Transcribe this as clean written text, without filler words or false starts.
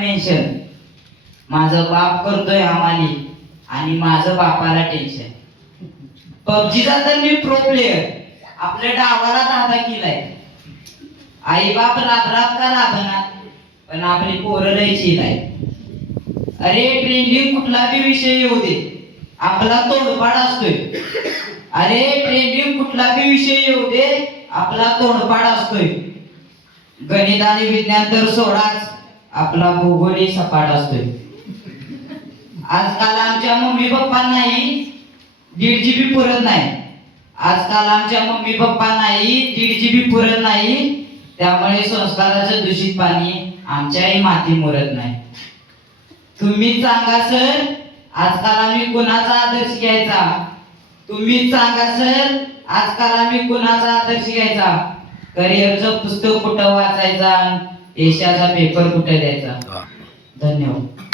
Mention. माझं बाप करतोय हमाली आणि माझं बापाला टेन्शन. पबजीचा तर मी प्रो प्लेयर, आपल्या डावाला दादा केलाय. आई बाप राब का राबना, पण आपली पोरं लय चिल आहे. अरे ट्रेंडिंग कुठला बी विषय येऊ दे, आपला तोडपाड असतोय. अरे ट्रेंडिंग कुठला बी विषय येऊ दे, आपला तोडपाड असतोय. गणित आणि विज्ञान तर सोडाच, आपला भूगोलही सपाट असतोय. आजकाल आमच्या मम्मी पप्पांनाही 1.5 GB पुरत नाही. आजकाल आमच्या मम्मी पप्पांनाही 1.5 GB पुरत नाही. त्यामुळे संस्काराचं दूषित पाणी आमच्याही माती मुरत नाही. तुम्हीच सांगा सर, आजकाल आम्ही कुणाचा आदर्श घ्यायचा? तुम्हीच सांगा सर, आजकाल आम्ही कुणाचा आदर्श घ्यायचा? करिअरचं पुस्तक कुठं वाचायचा, देशाचा पेपर कुठे द्यायचा? धन्यवाद.